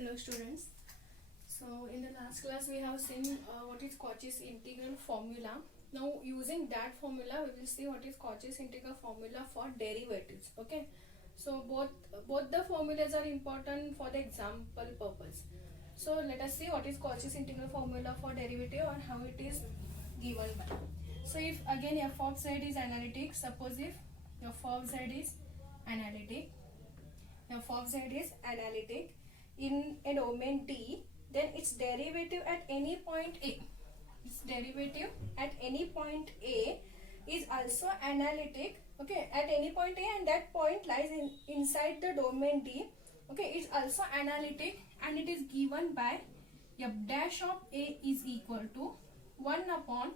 Hello students. So in the last class we have seen what is Cauchy's integral formula. Now using that formula we will see what is Cauchy's integral formula for derivatives. Okay. So both the formulas are important for the example purpose. So let us see what is Cauchy's integral formula for derivative and how it is given by. So if again f of z is analytic, suppose if f of z is analytic, in a domain D, then its derivative at any point A, is also analytic. Okay, at any point A, and that point lies inside the domain D. Okay, it's also analytic, and it is given by f dash of A is equal to 1 upon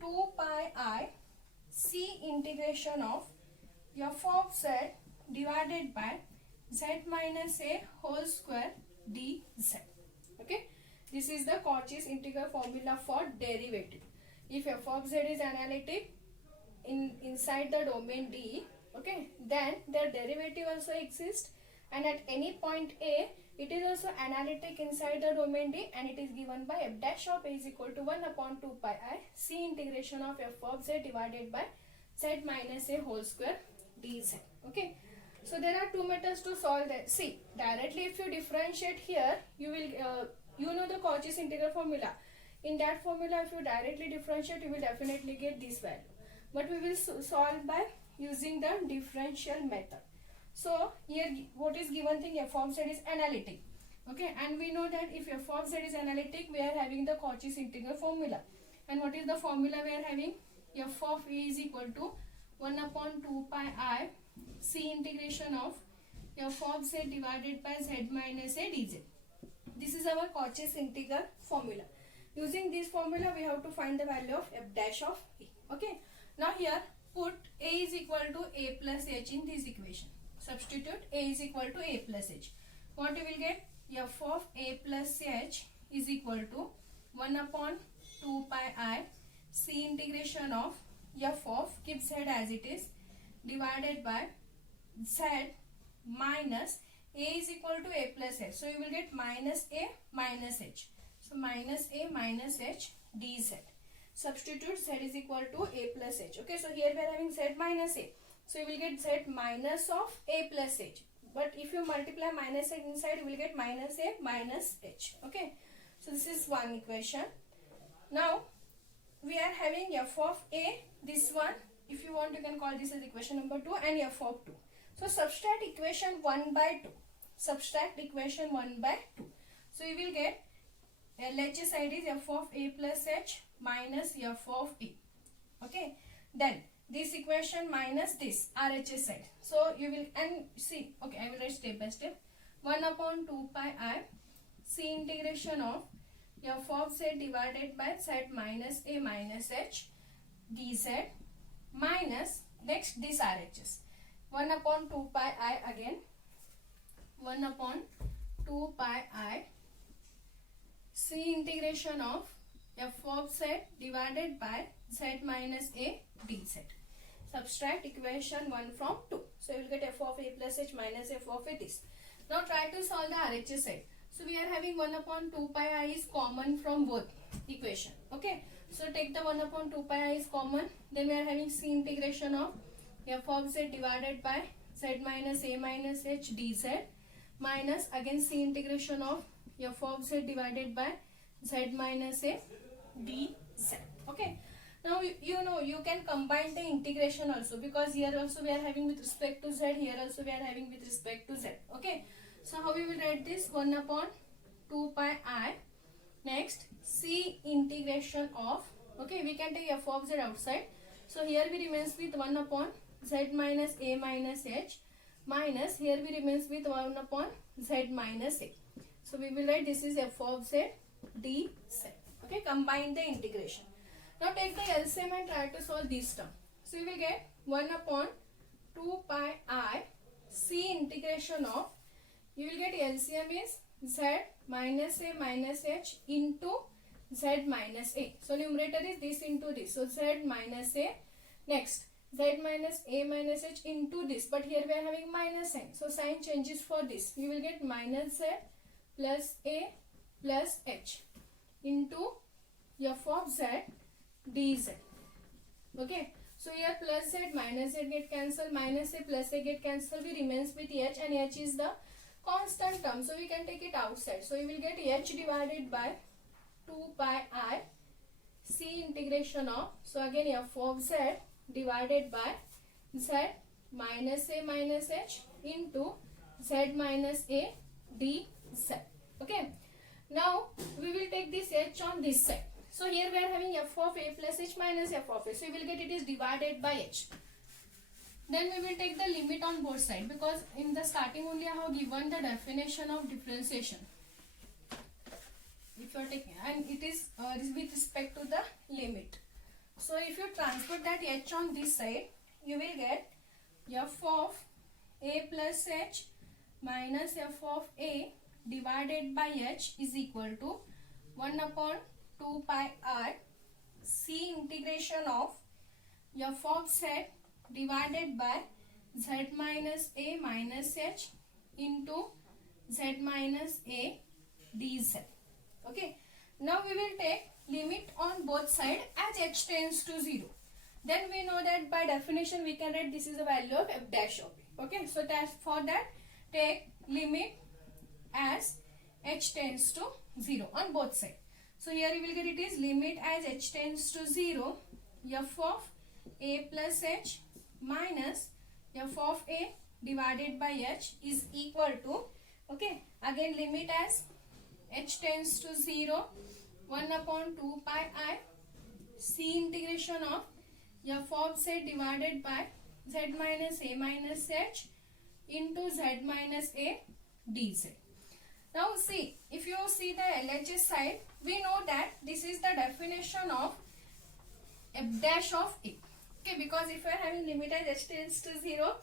2 pi I c integration of f of z divided by z minus a whole square dz. Okay, this is the Cauchy's integral formula for derivative. If f of z is analytic inside the domain D, okay, then their derivative also exists, and at any point A it is also analytic inside the domain D, and it is given by f dash of A is equal to 1 upon 2 pi I c integration of f of z divided by z minus a whole square dz. Okay, so there are two methods to solve that. See, directly if you differentiate here, you will you know the Cauchy's integral formula. In that formula, if you directly differentiate, you will definitely get this value. But we will solve by using the differential method. So here what is given thing, f of z is analytic. Okay, and we know that if f of z is analytic, we are having the Cauchy's integral formula. And what is the formula we are having? F of A is equal to 1 upon 2 pi I c integration of f of z divided by z minus a dz. This is our Cauchy's integral formula. Using this formula, we have to find the value of f dash of A. Okay. Now here, put A is equal to A plus H in this equation. Substitute A is equal to A plus H. What you will get? F of A plus H is equal to 1 upon 2 pi I c integration of f of, keep z as it is, divided by z minus A is equal to A plus H. So you will get minus A minus H. So minus A minus H dz. Substitute z is equal to A plus H. Okay, so here we are having z minus A. So you will get z minus of A plus H. But if you multiply minus H inside, you will get minus A minus H. Okay, so this is one equation. Now we are having f of A, this one. If you want, you can call this as equation number 2, and f of 2. So subtract equation 1 by 2. Subtract equation 1 by 2. So you will get LHS side is f of A plus H minus f of A. Okay. Then this equation minus this RHS side. So you will, and see, okay, I will write step by step. 1 upon 2 pi I c integration of f of z divided by z minus A minus H dz minus, next this RHS. 1 upon 2 pi I again. 1 upon 2 pi I c integration of f of z divided by z minus A dz. Subtract equation 1 from 2. So you will get f of A plus H minus f of A this. Now try to solve the RHS side. So we are having 1 upon 2 pi I is common from both equation. Okay. So take the 1 upon 2 pi I is common. Then we are having c integration of f of z divided by z minus A minus H dz minus again c integration of f of z divided by z minus A dz. Okay. Now you know you can combine the integration also, because here also we are having with respect to z, here also we are having with respect to z. Okay. So how we will write this? 1 upon 2 pi I. Next c integration of, okay, we can take f of z outside. So here we remains with 1 upon z minus A minus H minus, here we remains with 1 upon z minus A. So we will write this is f of z dz. Okay, combine the integration. Now take the LCM and try to solve this term. So you will get 1 upon 2 pi I c integration of, you will get LCM is z minus A minus H into z minus A. So numerator is this into this. So z minus A. Next z minus A minus H into this. But here we are having minus sign. So sign changes for this. You will get minus z plus a plus h into f of z dz. Okay, so here plus z minus z get cancelled, minus a plus a get cancelled, we remains with h, and h is the constant term, so we can take it outside. So we will get h divided by 2 pi I c integration of, so again f of z divided by z minus a minus h into z minus a dz. Okay, now we will take this h on this side. So here we are having f of a plus h minus f of a, so we will get it is divided by h. Then we will take the limit on both sides, because in the starting only I have given the definition of differentiation. If you are taking, and it is with respect to the limit. So if you transfer that h on this side, you will get f of a plus h minus f of a divided by h is equal to 1 upon 2 pi r c integration of f of z divided by z minus a minus h into z minus a dz. Okay, now we will take limit on both sides as h tends to 0. Then we know that by definition we can write this is the value of f dash of a. Okay, so that's for that take limit as h tends to 0 on both sides. So here you will get it is limit as h tends to 0 f of a plus h minus f of a divided by h is equal to, okay, again limit as h tends to 0 1 upon 2 pi I c integration of f of z divided by z minus a minus h into z minus a dz. Now see, if you see the LHS side, we know that this is the definition of f dash of a. Okay, because if you are having limit as h tends to 0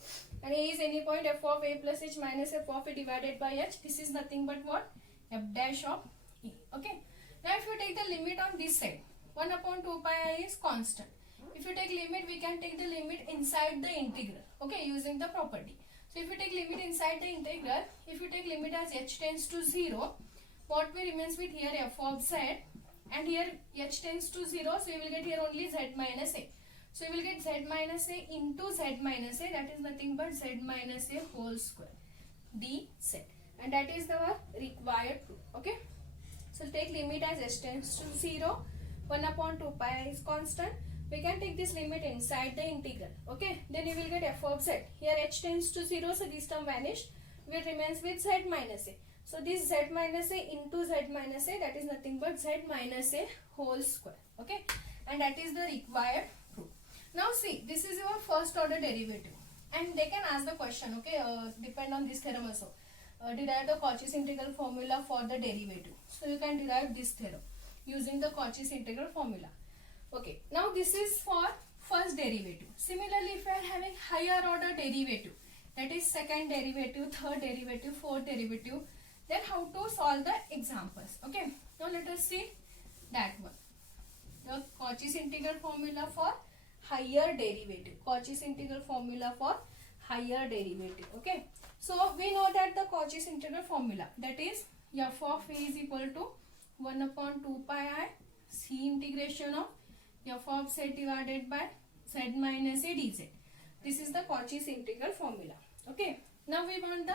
and a is any point f of a plus h minus f of a divided by h, this is nothing but what? F dash of e. Okay, now if you take the limit on this side, 1 upon 2 pi I is constant. If you take limit, we can take the limit inside the integral, okay, using the property. So if you take limit inside the integral, if you take limit as h tends to 0, what we remains with here f of z, and here h tends to 0, so you will get here only z minus a. So you will get z minus a into z minus a, that is nothing but z minus a whole square dz, and that is the required proof. Okay, so take limit as h tends to 0, 1 upon 2 pi is constant. We can take this limit inside the integral. Okay, then you will get f of z. Here h tends to 0, so this term vanished. We remains with z minus a. So this z minus a into z minus a, that is nothing but z minus a whole square. Okay, and that is the required proof. Now see, this is your first order derivative, and they can ask the question. Okay, depend on this theorem also. Derive the Cauchy's integral formula for the derivative. So you can derive this theorem using the Cauchy's integral formula. Okay, now this is for first derivative. Similarly, if you are having higher order derivative, that is second derivative, third derivative, fourth derivative, then how to solve the examples. Okay, now let us see that one. The Cauchy's integral formula for higher derivative. Cauchy's integral formula for higher derivative. Okay, so we know that the Cauchy's integral formula, that is f of a is equal to 1 upon 2 pi I c integration of f of z divided by z minus a dz. This is the Cauchy's integral formula. Okay, now we want the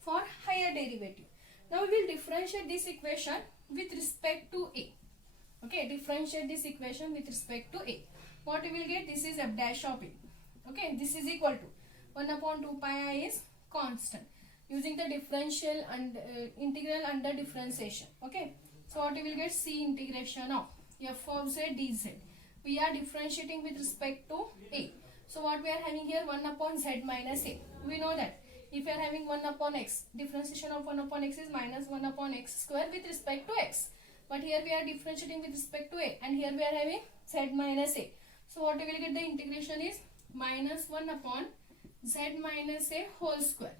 for higher derivative. Now we will differentiate this equation with respect to a. Okay, differentiate this equation with respect to a. What we will get? This is f dash of a. Okay, this is equal to 1 upon 2 pi I is constant, using the differential and integral under differentiation. Okay, so what we will get? C integration of f of z dz. We are differentiating with respect to a. So what we are having here? 1 upon z minus a. We know that if you are having 1 upon x, differentiation of 1 upon x is minus 1 upon x square with respect to x. But here we are differentiating with respect to a, and here we are having z minus a. So what we will get? The integration is minus 1 upon z minus a whole square.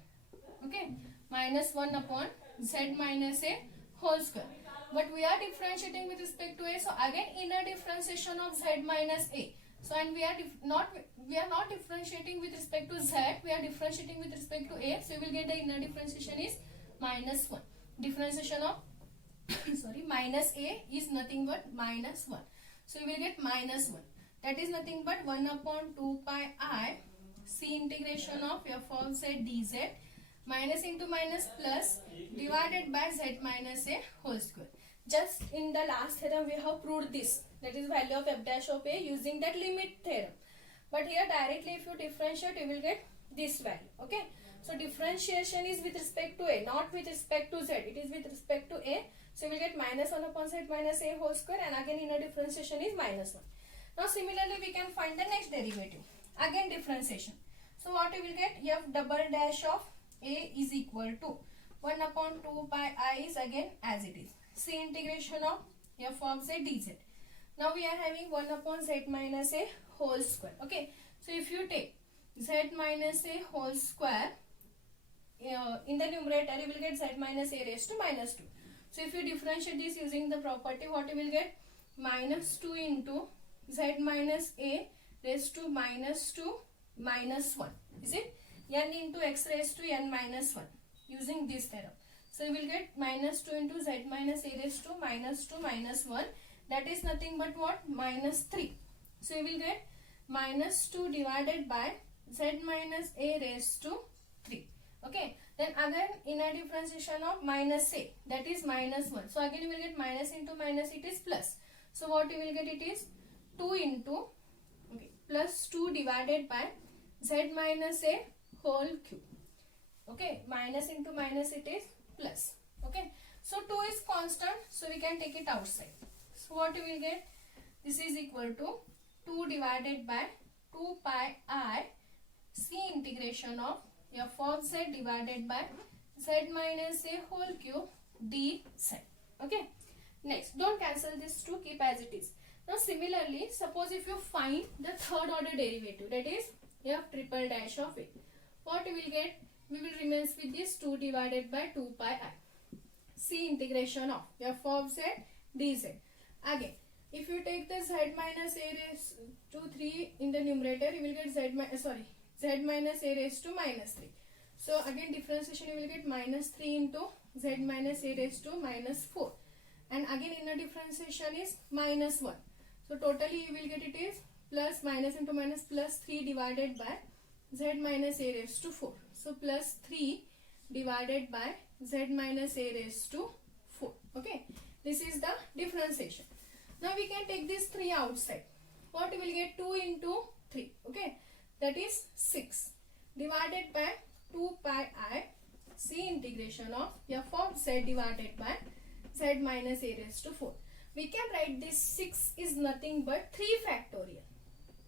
Okay, minus 1 upon z minus a whole square. But we are differentiating with respect to a, so again inner differentiation of z minus a. So and we are not differentiating with respect to z, we are differentiating with respect to a. So we will get the inner differentiation is minus 1. differentiation of sorry, minus a is nothing but minus 1. So you will get minus 1. That is nothing but 1 upon 2 pi I c integration of f of z dz minus into minus plus divided by z minus a whole square. Just in the last theorem we have proved this, that is value of f dash of a using that limit theorem. But here directly if you differentiate you will get this value. Okay. So differentiation is with respect to a, not with respect to z. It is with respect to a. So you will get minus 1 upon z minus a whole square, and again inner differentiation is minus 1. Now similarly we can find the next derivative. Again differentiation. So what you will get? F double dash of a is equal to 1 upon 2 pi I is again as it is. C integration of f of z dz. Now we are having 1 upon z minus a whole square. Okay. So if you take z minus a whole square, in the numerator you will get z minus a raised to minus 2. So if you differentiate this using the property, what you will get? Minus 2 into z minus a raised to minus 2 minus 1. Is it? N into x raised to n minus 1 using this theorem. So you will get minus 2 into z minus a raised to minus 2 minus 1. That is nothing but what? Minus 3. So you will get minus 2 divided by z minus a raised to 3. Okay. Then again inner differentiation of minus a, that is minus 1. So again you will get minus into minus, it is plus. So what you will get? It is 2 into plus 2 divided by z minus a whole cube. Okay. Minus into minus, it is plus. Okay. So 2 is constant, so we can take it outside. So what you will get? This is equal to 2 divided by 2 pi I c integration of f of z divided by z minus a whole cube dz. Okay. Next, don't cancel this 2, keep as it is. Now similarly, suppose if you find the third order derivative, that is f triple dash of a, what you will get? We will remain with this 2 divided by 2 pi I c integration of f of z dz. Again, if you take the z minus a raised to 3 in the numerator, you will get z minus a raised to minus 3. So again differentiation you will get minus 3 into z minus a raised to minus 4. And again inner differentiation is minus 1. So totally you will get it is plus minus into minus plus 3 divided by z minus a raised to 4. So plus 3 divided by z minus a raised to 4. Okay. This is the differentiation. Now we can take this 3 outside. What we will get? 2 into 3. Okay. That is 6 divided by 2 pi I c integration of f of z divided by z minus a raised to 4. We can write this 6 is nothing but 3 factorial.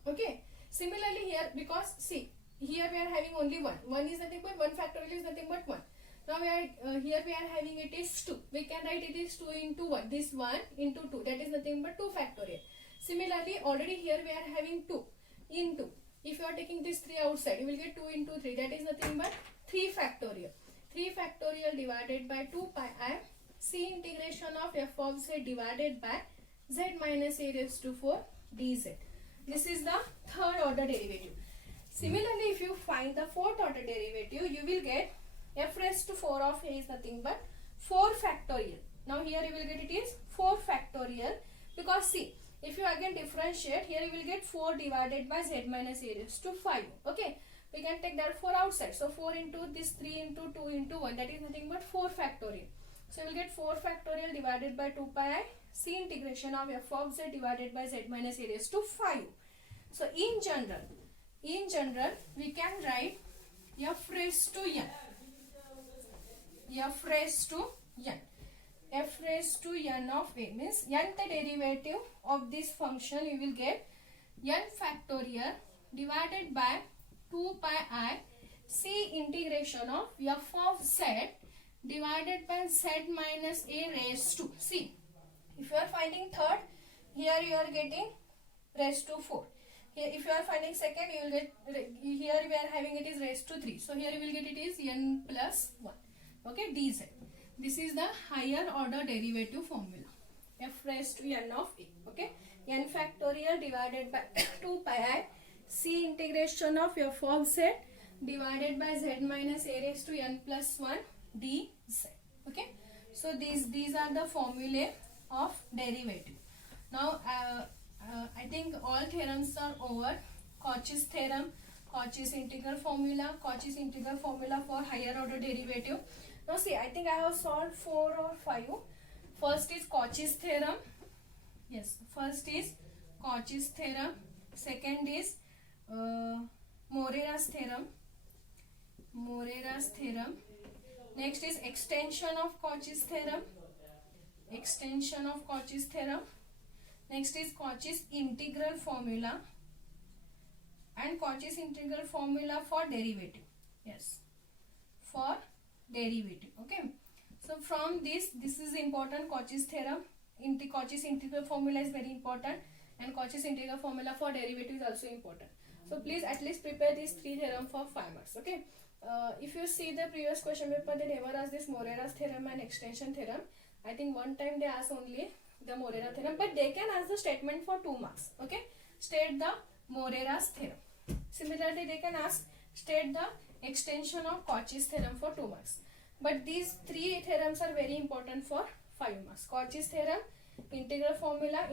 Okay. Similarly here, because see, here we are having only 1. 1 is nothing but 1 factorial is nothing but 1. Now we are here we are having it is 2. We can write it is 2 into 1. This 1 into 2. That is nothing but 2 factorial. Similarly, already here we are having 2 into. If you are taking this 3 outside, you will get 2 into 3. That is nothing but 3 factorial. 3 factorial divided by 2 pi I c integration of f of z divided by z minus a raised to 4 dz. This is the third order derivative. Similarly, if you find the fourth order derivative, you will get f raised to 4 of a is nothing but 4 factorial. Now here you will get it is 4 factorial, because see, if you again differentiate, here you will get 4 divided by z minus a raised to 5. Okay. We can take that 4 outside. So 4 into this 3 into 2 into 1, that is nothing but 4 factorial. So you will get 4 factorial divided by 2 pi I c integration of f of z divided by z minus a raised to 5. So in general we can write f raised to n. F raised to n. F raised to n of a means nth derivative of this function you will get n factorial divided by 2 pi I c integration of f of z divided by z minus a raised to. See, if you are finding third, here you are getting raised to 4. Here, if you are finding second, you will get, here we are having it is raised to 3. So here you will get it is n plus 1. Okay, dz. This is the higher order derivative formula. F raised to n of a. Okay, n factorial divided by 2 pi I c integration of f of z divided by z minus a raised to n plus 1 dz. Okay. So these are the formulae of derivative. Now I think all theorems are over. Cauchy's theorem, Cauchy's integral formula, Cauchy's integral formula for higher order derivative. Now see, I think I have solved 4 or 5. First is Cauchy's theorem. Yes, first is Cauchy's theorem. Second is Morera's theorem. Morera's theorem. Next is extension of Cauchy's theorem. Extension of Cauchy's theorem. Next is Cauchy's integral formula and Cauchy's integral formula for derivative. Yes, for derivative. Okay. So from this is important. Cauchy's theorem, Cauchy's integral formula is very important, and Cauchy's integral formula for derivative is also important. So please at least prepare these 3 theorem for 5 marks. Okay. If you see the previous question paper, they never asked this Morera's theorem and extension theorem. I think one time they asked only the Morera theorem, but they can ask the statement for 2 marks. Okay. State the Morera's theorem. Similarly, they can ask state the extension of Cauchy's theorem for 2 marks. But these 3 theorems are very important for 5 marks. Cauchy's theorem, integral formula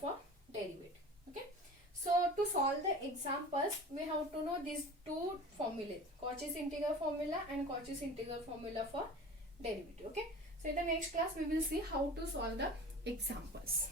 for derivative. Okay. So to solve the examples, we have to know these 2 formulas, Cauchy's integral formula and Cauchy's integral formula for derivative. Okay. So in the next class, we will see how to solve the examples.